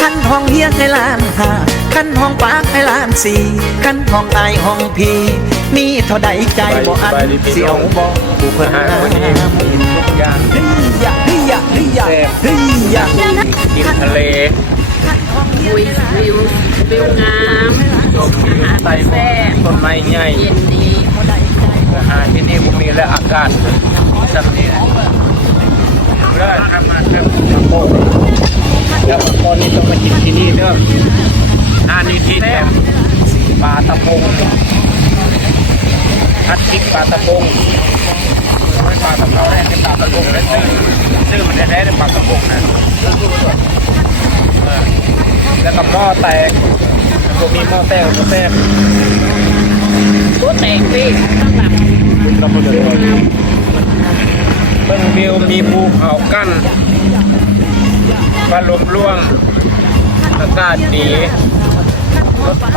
คันห้องเฮียงให้ล้านห้าคันห้องปากให้ล้านสี่คันห้องอายห้องพีมีเท่าใดใจบ่อันเสียวบ่ผู้เพิ่นงาม ทุกอย่าง เฮ้ยอย่าเฮ้ยอย่าเฮ้ยอย่าเฮ้ยอย่า กินทะเล วิวงามอาหาร ไต่ แซ่บ ต้นไม้ใหญ่ เย็นดี อาหารที่นี่ผมมีและอากาศแบบนี้แล้วทำมาเรื่องมะโป่งแล้วมะโป่งนี่ต้องมากินที่นี่เด้ออันนี้ที่แถมปลาตะพงพัดพริกปลาตะพงไม่ปลาตะเภาแรกเป็นปลาตะพงแล้วชื่อมันแท้ๆเป็นปลาตะพงนะแล้วก็หม้อแตกตัวมีหม้อแตกหม้อแตก ตัวแตงพี่ข้างหลัง เราไปเลยเบิ้งวิวมีภูเขากั้นปลาลมร่วงอากาศดีรถไฟ